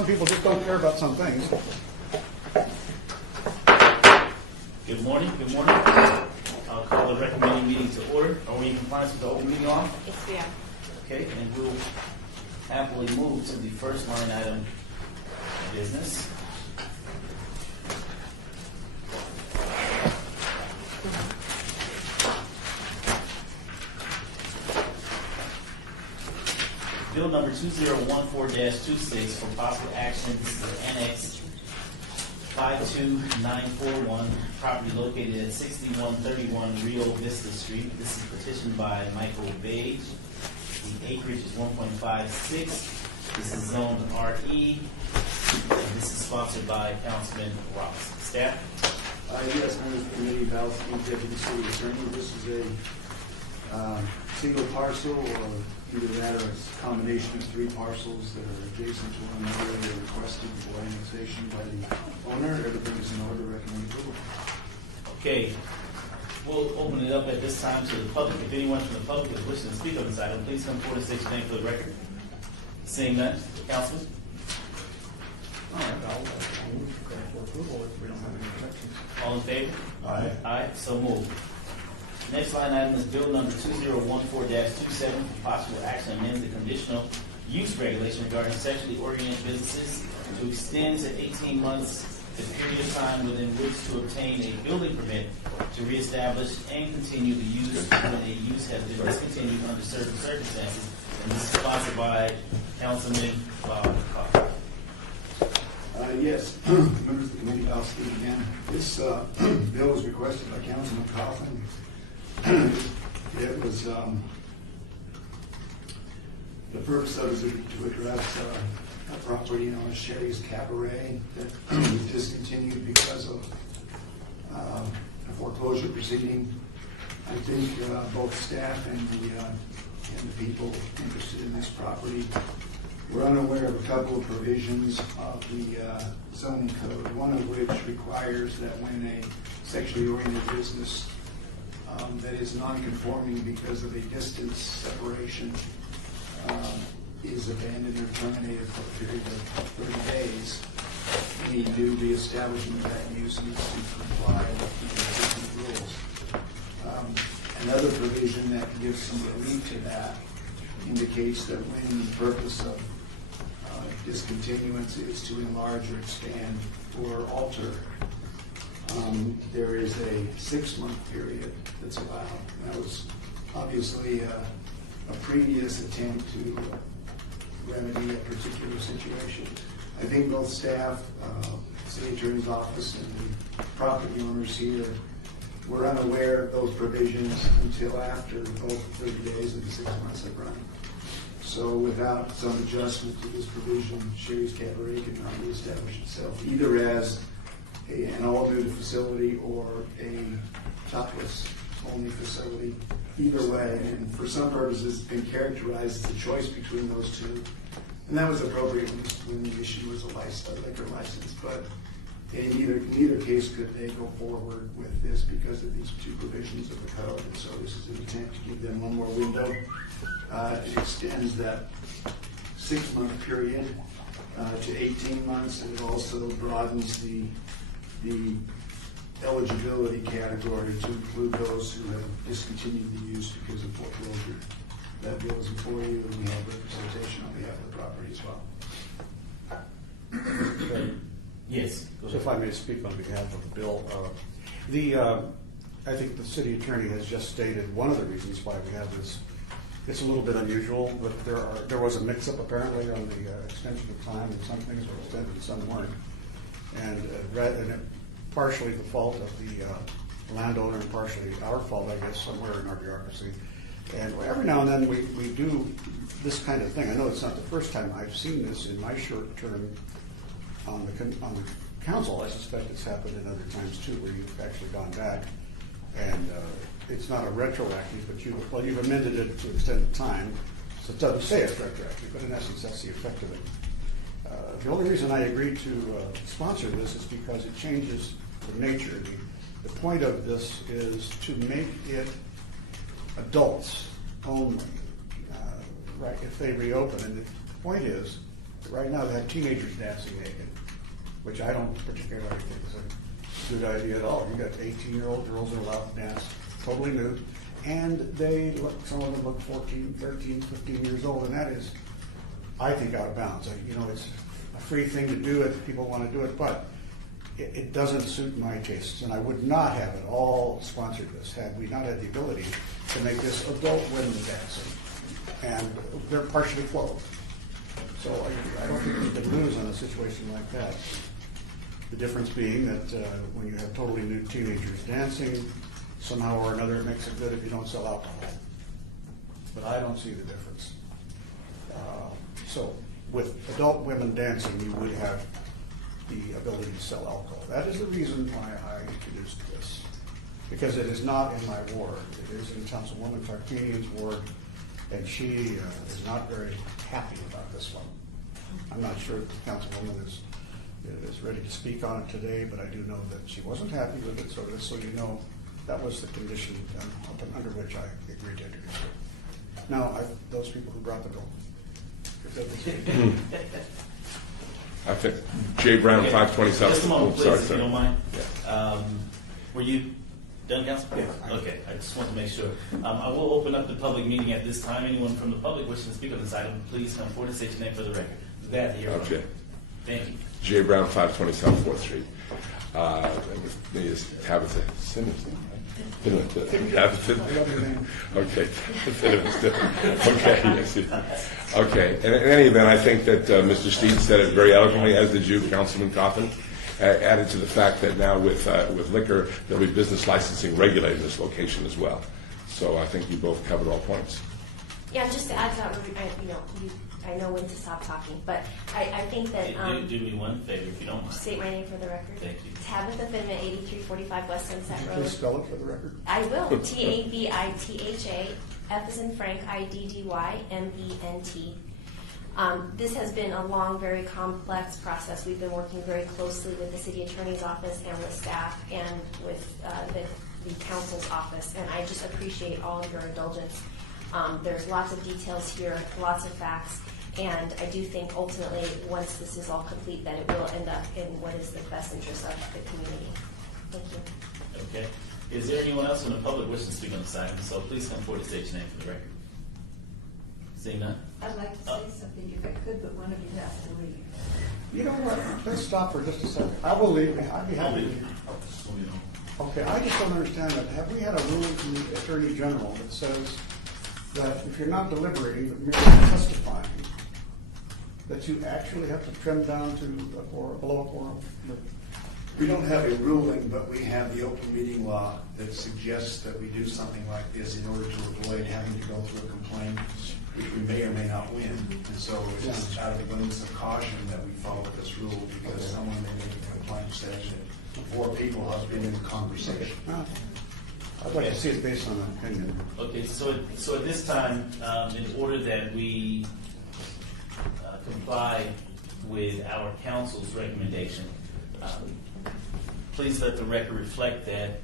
some people just don't care about some things. Good morning. I'll call the recommending meeting to order. Are we in compliance with the open meeting law? Yes, we are. Okay, and we'll happily move to the first line item of business. Bill number 2014-26 for possible action. This is Annex 52941, property located at 6131 Rio Vista Street. This is petitioned by Michael Page. The acreage is 1.56. This is zoned RE. And this is sponsored by Councilman Ross. Staff? Yes, members of the committee, Val Smith, Deputy City Attorney. This is a single parcel, or either that or it's a combination of three parcels that are adjacent to one another. They're requested for annexation by the owner. Everything is in order. Recommend approval. Okay. We'll open it up at this time to the public. If anyone from the public is wishing to speak on this item, please come forward and state your name for the record. Seeing none, Councilman? All right, I'll move for approval if we don't have any objections. All in favor? Aye. Aye, so moved. Next line item is bill number 2014-27 for possible action amends the conditional use regulation regarding sexually oriented businesses to extend to 18 months the period of time within which to obtain a building permit to reestablish and continue the use when a use has been discontinued under certain circumstances. And this is sponsored by Councilman Bob Cox. Yes, members of the committee, Val Smith again. This bill was requested by Councilman Coughlin. It was the purpose of it to address a property known as Sherry's Cabaret that was discontinued because of a foreclosure proceeding. I think both staff and the people interested in this property were unaware of a couple of provisions of the zoning code, one of which requires that when a sexually oriented business that is non-conforming because of a distance separation is abandoned or terminated for a period of 30 days, any new reestablishment of that use needs to comply with the existing rules. Another provision that gives some relief to that indicates that when the purpose of discontinuance is to enlarge or expand or alter, there is a 6-month period that's allowed. That was obviously a previous attempt to remedy a particular situation. I think both staff, City Attorney's Office, and the property owners here were unaware of those provisions until after both 30 days and the 6 months have run. So without some adjustment to this provision, Sherry's Cabaret can now reestablish itself either as an all-nude facility or a topless-only facility. Either way, and for some purposes, it's been characterized as a choice between those two. And that was appropriate when the issue was a liquor license. But in neither case could they go forward with this because of these two provisions of the code. And so this is an attempt to give them one more window. It extends that 6-month period to 18 months, and it also broadens the eligibility category to include those who have discontinued the use because of foreclosure. That bill is before you, and we have representation on behalf of the property as well. Yes. So if I may speak on behalf of the bill, I think the city attorney has just stated one of the reasons why we have this. It's a little bit unusual, but there was a mix-up apparently on the extension of time, and some things were extended and some weren't. And partially the fault of the landowner and partially our fault, I guess, somewhere in our bureaucracy. And every now and then we do this kind of thing. I know it's not the first time I've seen this in my short term on the council. I suspect it's happened in other times too, where you've actually gone back and it's not a retroactive, but you've amended it to extend the time. So it doesn't say it's retroactive, but in essence that's the effect of it. The only reason I agreed to sponsor this is because it changes the nature. The point of this is to make it adults only, right? If they reopen, and the point is, right now they have teenagers dancing naked, which I don't particularly think is a good idea at all. You got 18-year-old girls that are allowed to dance totally nude, and they look, some of them look 14, 13, 15 years old, and that is, I think, out of bounds. You know, it's a free thing to do it, people want to do it, but it doesn't suit my tastes, and I would not have it all sponsored this had we not had the ability to make this adult women dancing, and they're partially clothed. So I don't think we can lose on a situation like that. The difference being that when you have totally nude teenagers dancing, somehow or another it makes it good if you don't sell alcohol. But I don't see the difference. So with adult women dancing, you would have the ability to sell alcohol. That is the reason why I introduced this, because it is not in my ward. It is in Councilwoman Tarkanian's ward, and she is not very happy about this one. I'm not sure if the Councilwoman is ready to speak on it today, but I do know that she wasn't happy with it, so just so you know, that was the condition under which I agreed to introduce it. Now, those people who brought the bill. I think Jay Brown, Okay. 520 South. Just a moment, please, Sorry, if sir. you don't mind. Yeah. Were you done, Councilman? Yeah. Okay, I just want to make sure. I will open up the public meeting at this time. Anyone from the public wishing to speak on this item, please come forward and state your name for the record. That here. Okay. Thank you. Jay Brown, 520 South 4th Street. Me is Tabitha Simmons. Tabitha. Okay. Okay. Yes. Okay. In any event, I think that Mr. Steed said it very eloquently, as did you, Councilman Coffin. Added to the fact that now with liquor, there'll be business licensing regulated in this location as well. So I think you both covered all points. Yeah, just to add to that, I know when to stop talking, but I think that. Do me one favor, if you don't mind. State my name for the record. Thank you. Tabitha Fidman, 8345 West Sunset Please Road. spell it for the record. I will. Tabitha, F as in Frank, IDDYMENT. This has been a long, very complex process. We've been working very closely with the city attorney's office and the staff and with the council's office, and I just appreciate all of your indulgence. There's lots of details here, lots of facts, and I do think ultimately, once this is all complete, that it will end up in what is the best interest of the community. Thank you. Okay. Is there anyone else from the public wishing to speak on this item? So please come forward and state your name for the record. Seeing none? I'd like to say something if I could, but one of you has to leave. You know what? Let's stop for just a second. I will leave. I'd be happy to. Okay, I just don't understand that. Have we had a ruling from the Attorney General that says that if you're not deliberating but merely testifying, that you actually have to trim down to below a quorum? We don't have a ruling, but we have the open meeting law that suggests that we do something like this in order to avoid having to go through a complaint, which we may or may not win. And so it's out of the abundance of caution that we follow this rule, because someone may make a complaint saying that 4 people have been in conversation. I'd like to see it based on an opinion. Okay, so at this time, in order that we comply with our council's recommendation, please let the record reflect that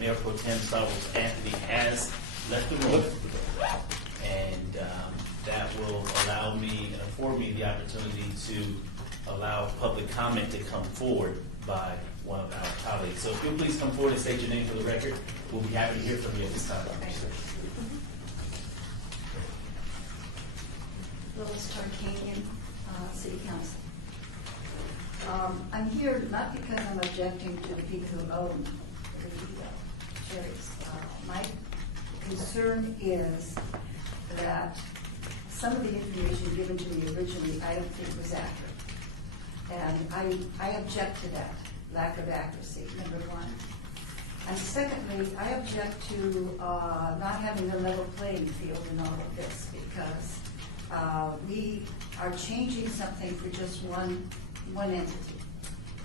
Mayor Pro Tem Salvos Anthony has left the room, and that will allow me and afford me the opportunity to allow public comment to come forward by one of our colleagues. So if you'll please come forward and state your name for the record, we'll be happy to hear from you at this time. Lois Tarkanian, City Council. I'm here not because I'm objecting to the people who own the cherries. My concern is that some of the information given to me originally I don't think was accurate. And I object to that lack of accuracy, number one. And secondly, I object to not having a level playing field in all of this, because we are changing something for just one entity.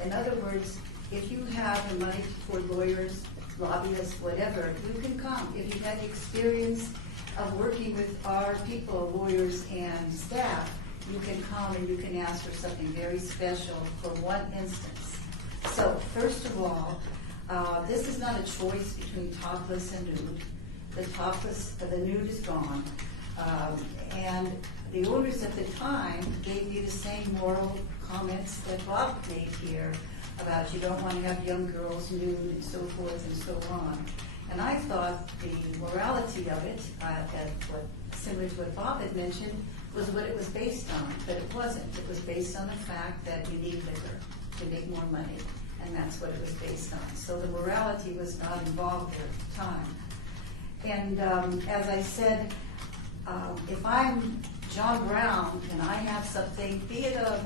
In other words, if you have the money for lawyers, lobbyists, whatever, you can come. If you've had the experience of working with our people, lawyers and staff, you can come and you can ask for something very special for one instance. So first of all, this is not a choice between topless and nude. The nude is gone. And the owners at the time gave me the same moral comments that Bob made here about you don't want to have young girls nude and so forth and so on. And I thought the morality of it, similar to what Bob had mentioned, was what it was based on, but it wasn't. It was based on the fact that you need liquor to make more money, and that's what it was based on. So the morality was not involved there at the time. And as I said, if I'm John Brown and I have something, be it a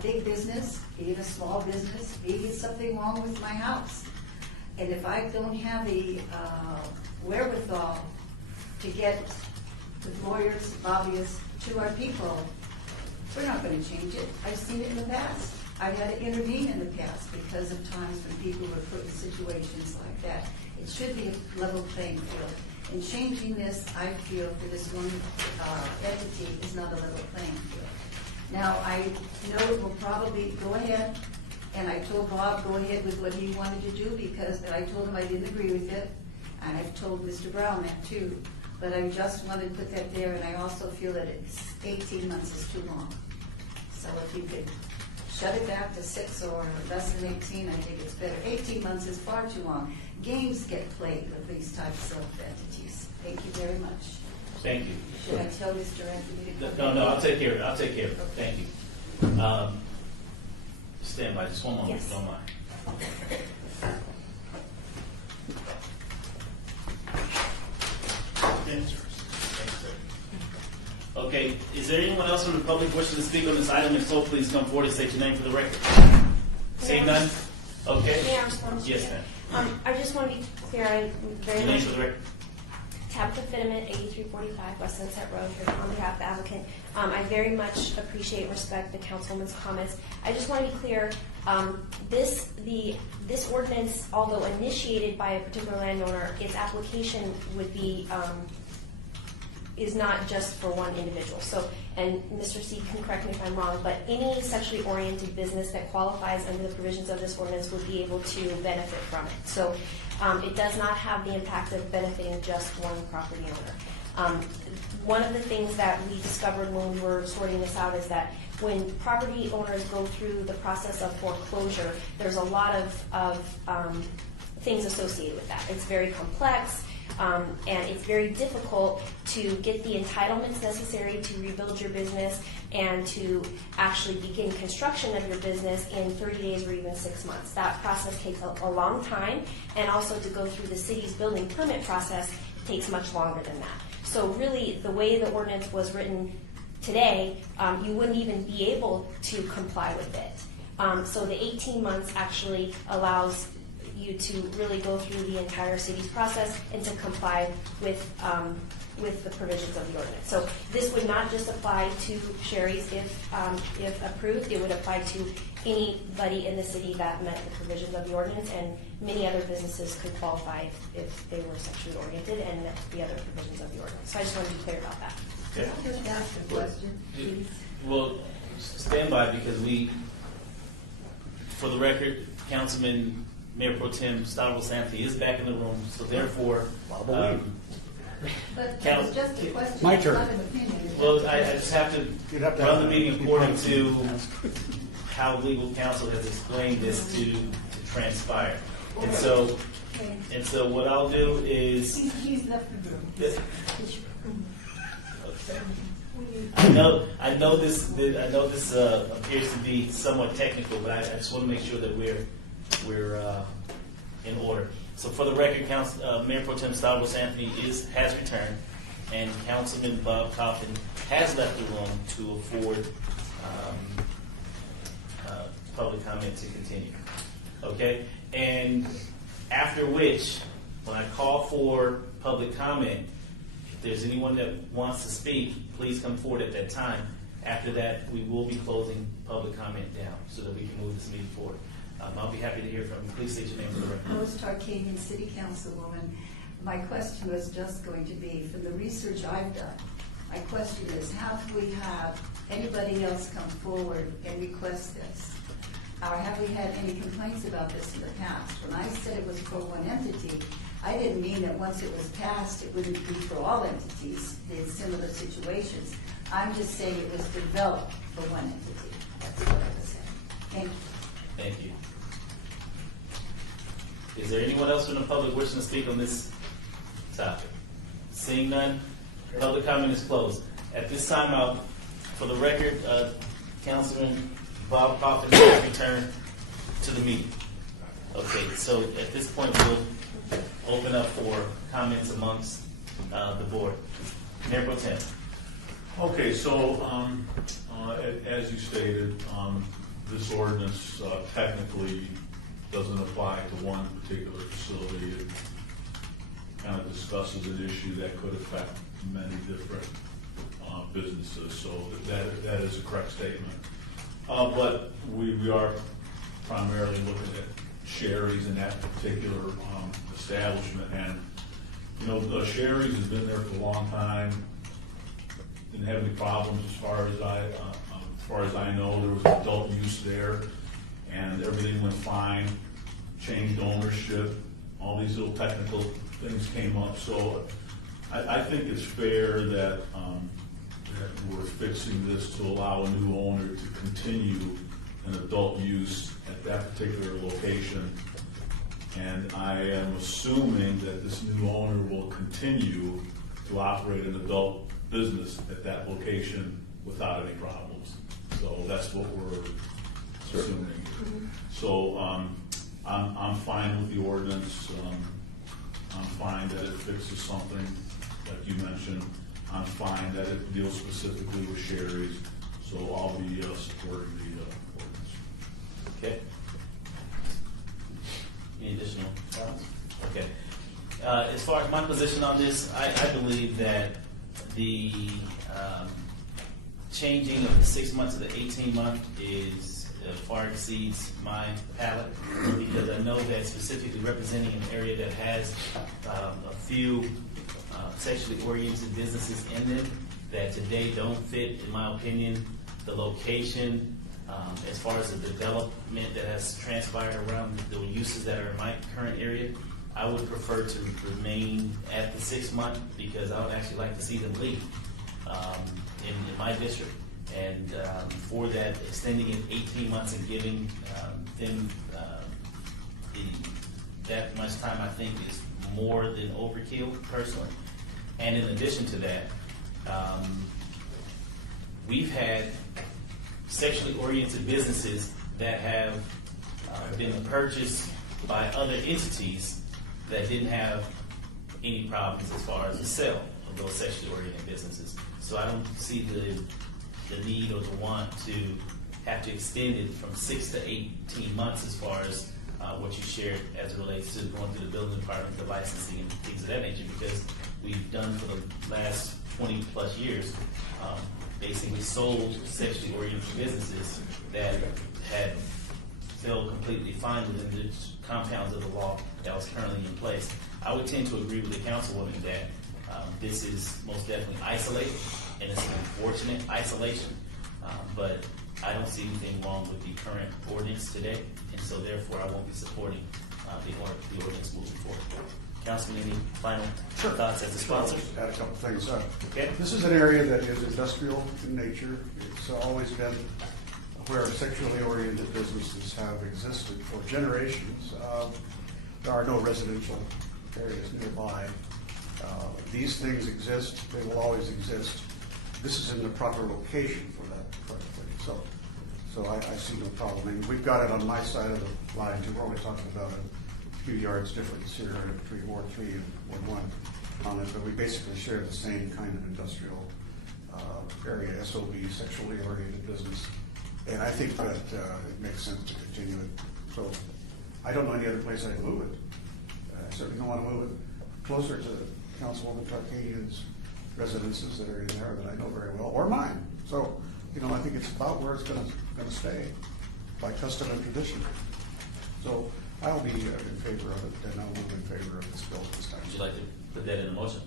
big business, be it a small business, be it something wrong with my house, and if I don't have the wherewithal to get with lawyers, lobbyists, to our people, we're not going to change it. I've seen it in the past. I've had to intervene in the past because of times when people were put in situations like that. It should be a level playing field. And changing this, I feel, for this one entity is not a level playing field. Now, I know it will probably go ahead, and I told Bob go ahead with what he wanted to do because I told him I didn't agree with it, and I've told Mr. Brown that too. But I just wanted to put that there, and I also feel that 18 months is too long. So if you could shut it back to 6 or less than 18, I think it's better. 18 months is far too long. Games get played with these types of entities. Thank you very much. Thank you. Should I tell Mr. Anthony to come? No, I'll take care of it. I'll take care of it. Thank you. Stand by just one moment, if you don't mind. Okay, is there anyone else from the public wishing to speak on this item? If so, please come forward and state your name for the record. Seeing none? Okay. May I respond to Yes, that? ma'am. I just want to be clear, I very Your name much, for the record. Tabitha Fitteman, 8345 West Sunset Road, here on behalf of the applicant. I very much appreciate and respect the councilman's comments. I just want to be clear, this ordinance, although initiated by a particular landowner, its application would be is not just for one individual. So, and Mr. C can correct me if I'm wrong, but any sexually oriented business that qualifies under the provisions of this ordinance would be able to benefit from it. So it does not have the impact of benefiting just one property owner. One of the things that we discovered when we were sorting this out is that when property owners go through the process of foreclosure, there's a lot of things associated with that. It's very complex. And it's very difficult to get the entitlements necessary to rebuild your business and to actually begin construction of your business in 30 days or even 6 months. That process takes a long time, and also to go through the city's building permit process takes much longer than that. So really, the way the ordinance was written today, you wouldn't even be able to comply with it. So the 18 months actually allows you to really go through the entire city's process and to comply with the provisions of the ordinance. So this would not just apply to Sherry's if approved. It would apply to anybody in the city that met the provisions of the ordinance, and many other businesses could qualify if they were sexually oriented and met the other provisions of the ordinance. So I just want to be clear about that. Okay. Just ask a question, please. Well, stand by because for the record, Councilman Mayor Pro Tem Stavros Anthony is back in the room, so therefore, But that was just a question. My it's turn. not an opinion. It's well, just a I question. just have You'd to have to run have the meeting a- according to how legal counsel has explained this to transpire. And so, Okay. what I'll do is, He's left the room. I know this appears to be somewhat technical, but I just want to make sure that we're in order. So for the record, Mayor Pro Tem Stavros Anthony has returned, and Councilman Bob Coffin has left the room to afford public comment to continue. Okay? And after which, when I call for public comment, if there's anyone that wants to speak, please come forward at that time. After that, we will be closing public comment down so that we can move this meeting forward. I'll be happy to hear from you. Please state your name for the record. I was Tarkanian City Councilwoman. My question was just going to be, from the research I've done, my question is, have we had anybody else come forward and request this? Or have we had any complaints about this in the past? When I said it was for one entity, I didn't mean that once it was passed, it wouldn't be for all entities in similar situations. I'm just saying it was developed for one entity. That's what I was saying. Thank you. Thank you. Is there anyone else from the public wishing to speak on this topic? Seeing none, public comment is closed. At this time, for the record, Councilman Bob Coffin has returned to the meeting. Okay, so at this point, we'll open up for comments amongst the board. Mayor Pro Tem. Okay, so as you stated, this ordinance technically doesn't apply to one particular facility. It kind of discusses an issue that could affect many different businesses, so that is a correct statement. But we are primarily looking at Sherry's in that particular establishment, and you know, Sherry's has been there for a long time. Didn't have any problems as far as I know. There was adult use there, and everything went fine. Changed ownership. All these little technical things came up. So I think it's fair that we're fixing this to allow a new owner to continue an adult use at that particular location. And I am assuming that this new owner will continue to operate an adult business at that location without any problems. So that's what we're assuming. So I'm fine with the ordinance. I'm fine that it fixes something like you mentioned. I'm fine that it deals specifically with Sherry's. So I'll be supporting the ordinance. Okay. Any additional comments? Okay. As far as my position on this, I believe that the changing of the 6 months to the 18-month is far exceeds my palate, because I know that specifically representing an area that has a few sexually oriented businesses in them that today don't fit, in my opinion, the location, as far as the development that has transpired around the uses that are in my current area. I would prefer to remain at the 6 month, because I would actually like to see them leave in my district. And for that, extending it 18 months and giving them that much time, I think, is more than overkill, personally. And in addition to that, we've had sexually oriented businesses that have been purchased by other entities that didn't have any problems as far as the sale of those sexually oriented businesses. So I don't see the need or the want to have to extend it from 6 to 18 months as far as what you shared as it relates to going through the building department, the licensing and things of that nature, because we've done for the last 20 plus years basically sold sexually oriented businesses that had felt completely fine within the compounds of the law that was currently in place. I would tend to agree with the councilwoman that this is most definitely isolated, and it's an unfortunate isolation, but I don't see anything wrong with the current ordinance today, and so therefore I won't be supporting the ordinance moving forward. Councilman, any final thoughts as a sponsor? Add a couple things up. Okay. This is an area that is industrial in nature. It's always been where sexually oriented businesses have existed for generations. There are no residential areas nearby. These things exist. They will always exist. This is in the proper location for that kind of thing. So I see no problem. And we've got it on my side of the line too. We're only talking about a few yards difference here between Ward 3 and Ward 1 on it, but we basically share the same kind of industrial area, SOB, sexually oriented business. And I think that it makes sense to continue it. So I don't know any other place I'd move it. I certainly don't want to move it closer to Councilwoman Tarkanian's residences that are in there that I know very well, or mine. So, I think it's about where it's going to stay by custom and tradition. So I'll be in favor of it, and I'll move in favor of this bill this time. Would you like to put that in a motion?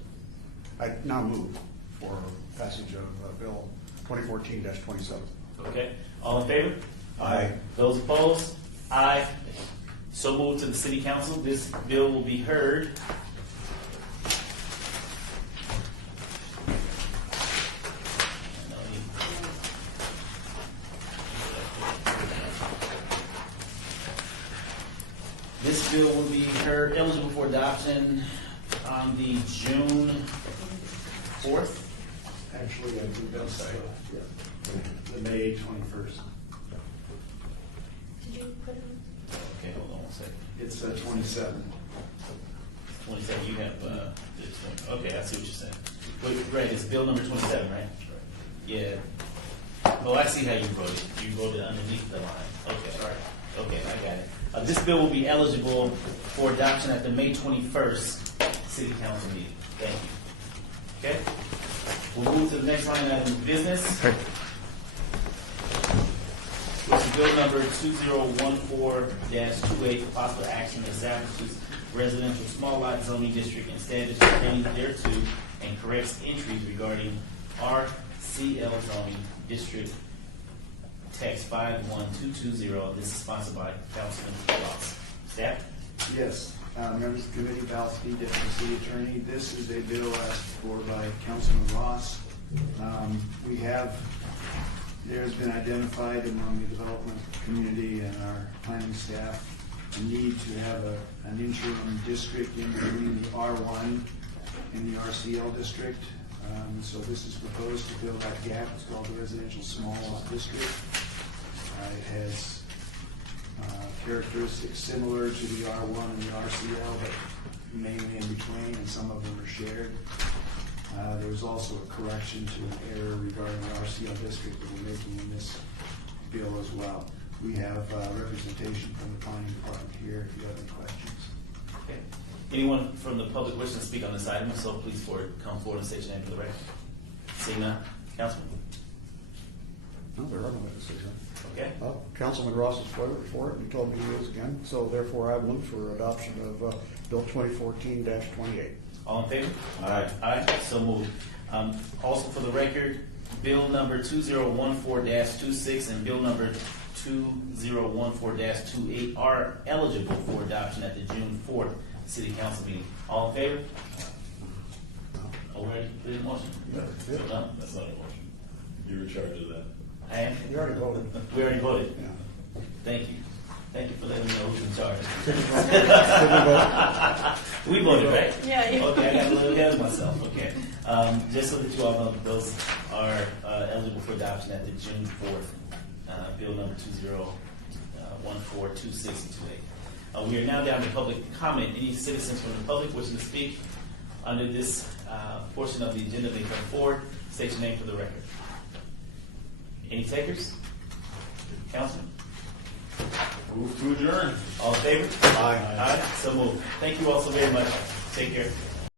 I now move for passage of Bill 2014-27. Okay. All in favor? Aye. Those opposed? Aye. So moved to the City Council. This bill will be heard this bill will be heard eligible for adoption on the June 4th. Actually, I think that's the May 21st. Did you put it? Okay, hold on one second. It's 27. 27, you have, okay, I see what you're saying. Wait, right, it's bill number 27, right? Yeah. Oh, I see how you voted. You voted underneath the line. Okay, all right. Okay, I got it. This bill will be eligible for adoption at the May 21st City Council meeting. Thank you. Okay? We'll move to the next line item of business, which is bill number 2014-28, possible action that establishes residential small lot zoning district and standards pertaining thereto and corrects entries regarding RCL zoning district text 51220. This is sponsored by Councilman Ross. Staff? Yes, members of the committee, Val Speed, Deputy City Attorney. This is a bill asked for by Councilman Ross. There's been identified among the development community and our planning staff the need to have an interim district in between the R1 and the RCL district. So this is proposed to fill that gap. It's called the Residential Small Lot District. It has characteristics similar to the R1 and the RCL, but mainly in between, and some of them are shared. There was also a correction to an error regarding the RCL district that we're making in this bill as well. We have representation from the planning department here if you have any questions. Okay. Anyone from the public wishing to speak on this item, so please come forward and state your name for the record. Seeing none, Councilman. No, there are no witnesses. Okay. Councilman Ross is for it, and he told me he is again, so therefore I move for adoption of Bill 2014-28. All in favor? Aye. Aye, so moved. Also for the record, bill number 2014-26 and bill number 2014-28 are eligible for adoption at the June 4th City Council meeting. All in favor? Already put in motion? Yeah. So no? That's not a motion. You're in charge of that. I am? We already voted. We already voted. Yeah. Thank you. Thank you for letting me know who's in charge. Did we We voted, right? Yeah, you- Okay, I got a little ahead of myself. Okay. Just so that you all know, those are eligible for adoption at the June 4th, bill number 2014-26 and 28. We are now down to public comment. Any citizens from the public wishing to speak under this portion of the agenda may come forward. State your name for the record. Any takers? Councilman? Move to adjourn. All in favor? Aye. Aye. So moved. Thank you all so very much. Take care.